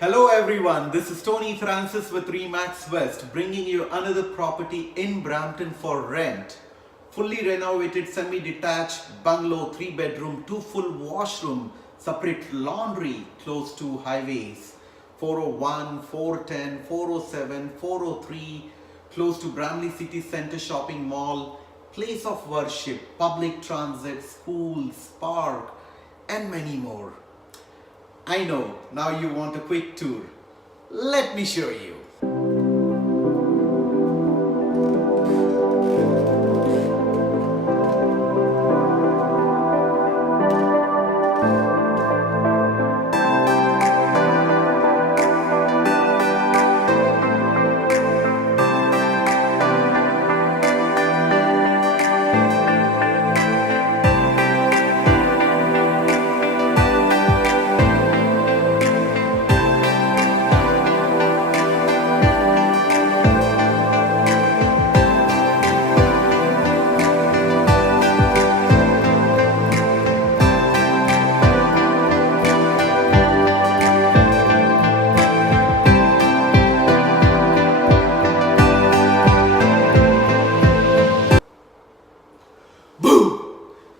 Hello everyone, this is Tony Francis with ReMax West bringing you another property in Brampton for rent. Fully renovated semi-detached bungalow, 3-bedroom, 2 full washroom, separate laundry close to highways. 401, 410, 407, 403, close to Bramley City Centre Shopping Mall, place of worship, public transit, schools, park and many more. I know, now you want a quick tour. Let me show you.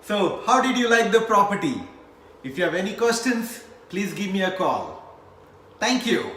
So, how did you like the property? If you have any questions, please give me a call. Thank you.